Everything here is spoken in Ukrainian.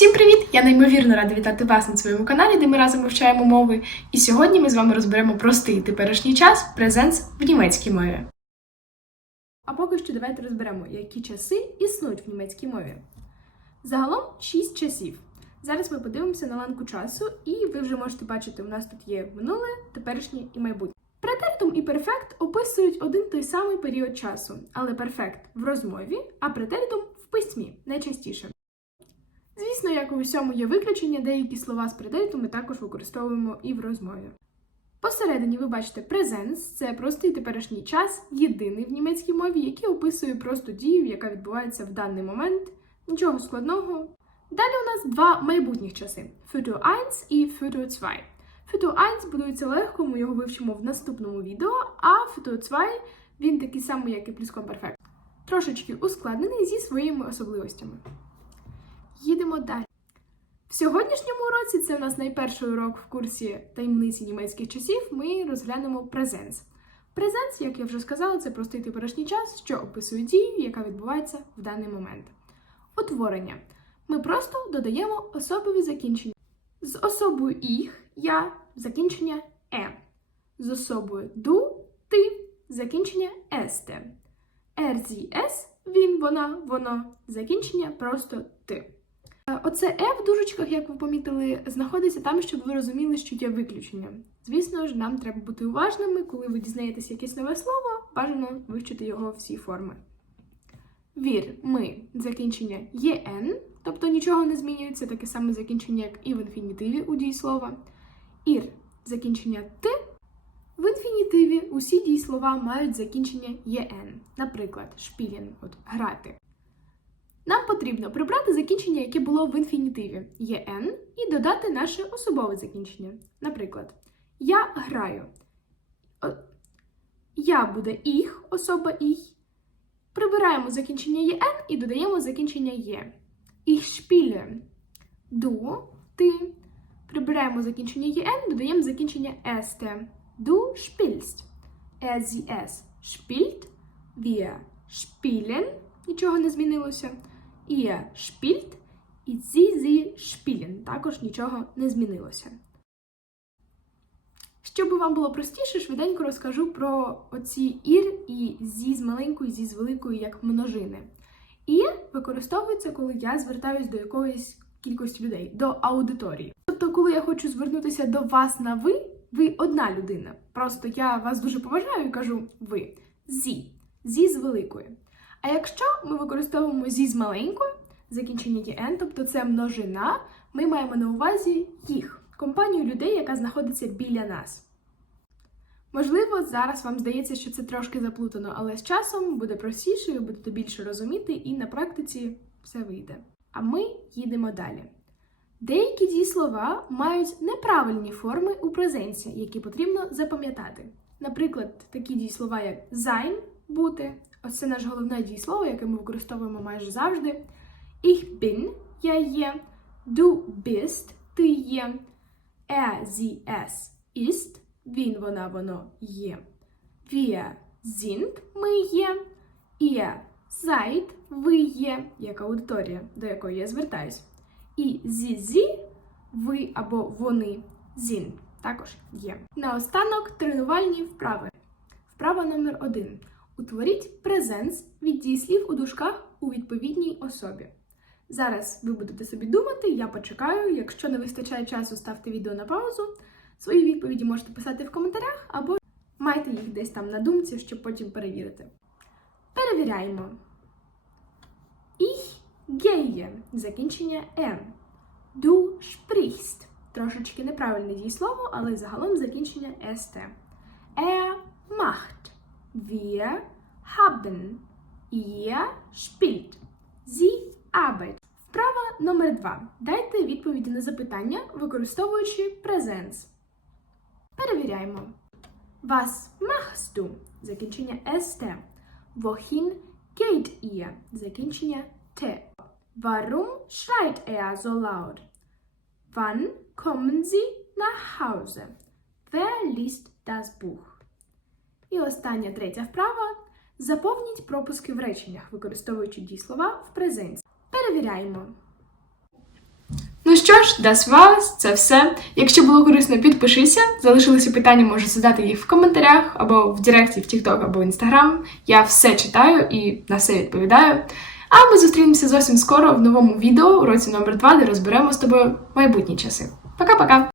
Всім привіт! Я неймовірно рада вітати вас на своєму каналі, де ми разом вивчаємо мови. І сьогодні ми з вами розберемо простий теперішній час презенс в німецькій мові. А поки що давайте розберемо, які часи існують в німецькій мові. Загалом 6 часів. Зараз ми подивимося на ланку часу, і ви вже можете бачити, у нас тут є минуле, теперішнє і майбутнє. Претеритум і перфект описують один той самий період часу, але перфект в розмові, а претеритум в письмі найчастіше. Звісно, як у всьому є виключення, деякі слова з претериту ми також використовуємо і в розмові. Посередині ви бачите презенс це простий теперішній час, єдиний в німецькій мові, який описує просто дію, яка відбувається в даний момент. Нічого складного. Далі у нас два майбутніх часи: Futur 1 і Futur 2. Futur 1 будується легко, ми його вивчимо в наступному відео, а Futur 2 він такий самий, як і плюскомперфект. Трошечки ускладнений зі своїми особливостями. Їдемо далі. В сьогоднішньому уроці це у нас найперший урок в курсі таємниці німецьких часів. Ми розглянемо презенс. Презенс, як я вже сказала, це простий теперішній час, що описує дію, яка відбувається в даний момент. Утворення. Ми просто додаємо особові закінчення. З особою їх я закінчення е. З особою ду ти закінчення есте. Ерзі ес він, вона, воно закінчення просто ти. Оце е в дужечках, як ви помітили, знаходиться там, щоб ви розуміли, що є виключення. Звісно ж, нам треба бути уважними, коли ви дізнаєтесь якесь нове слово, бажано вивчити його всі форми. Вір, ми закінчення єн, тобто нічого не змінюється, таке саме закінчення, як і в інфінітиві у дієслова. Ір закінчення ти. В інфінітиві усі дієслова мають закінчення єн. Наприклад, шпілін, от грати. Нам потрібно прибрати закінчення, яке було в інфінітиві єн, і додати наше особове закінчення. Наприклад, я граю. Я буде їх, особа їх. Прибираємо закінчення єн і додаємо закінчення є. Ich spiele. Du, ти. Прибираємо закінчення єн, додаємо закінчення есте. Spielst. Er, sie, es spielt. Wir spielen. Нічого не змінилося. Ihr spielt. І sie, sie spielen. Також нічого не змінилося. Щоб вам було простіше, швиденько розкажу про оці ір і зі з маленькою, зі з великою як множини. Ір використовується, коли я звертаюсь до якоїсь кількості людей, до аудиторії. Тобто, коли я хочу звернутися до вас на ви, ви одна людина. Просто я вас дуже поважаю і кажу ви. Зі. Зі з великою. А якщо ми використовуємо зі з маленькою, закінчення єн, тобто це множина, ми маємо на увазі їх, компанію людей, яка знаходиться біля нас. Можливо, зараз вам здається, що це трошки заплутано, але з часом буде простіше, ви будете більше розуміти, і на практиці все вийде. А ми їдемо далі. Деякі дієслова мають неправильні форми у презенсі, які потрібно запам'ятати. Наприклад, такі дієслова, як sein – бути, ось це наше головне дієслово, яке ми використовуємо майже завжди. Ich bin – я є, du bist – ти є, er, sie, es ist – він, вона, воно є. Wir sind – ми є, ihr seid – ви є, як аудиторія, до якої я звертаюсь. І зі-зі ви або вони зін також є. Наостанок тренувальні вправи. Вправа номер один. Утворіть презенс від дієслів у дужках у відповідній особі. Зараз ви будете собі думати, я почекаю. Якщо не вистачає часу, ставте відео на паузу. Свої відповіді можете писати в коментарях або майте їх десь там на думці, щоб потім перевірити. Перевіряємо. Ich gehe – закінчення «м». Du sprichst – трошечки неправильне дієслово, але загалом закінчення «ст». Er macht – wir haben. Ihr spielt. Sie arbeitet. Вправа номер два. Дайте відповіді на запитання, використовуючи презенс. Перевіряємо. Was machst du? Закінчення «ст». Wohin geht ihr? Закінчення «т». Warum schreit er so laut? Wann kommen Sie nach Hause? Wer liest das Buch? І остання третя вправа. Заповніть пропуски в реченнях, використовуючи дієслова в презенті. Перевіряємо. Ну що ж, das war's, це все. Якщо було корисно, підпишися. Залишилися питання, можеш задати їх в коментарях або в Директі, в TikTok або в Instagram. Я все читаю і на все відповідаю. А ми зустрінемося зовсім скоро в новому відео, уроці номер 2, де розберемо з тобою майбутні часи. Пока-пока!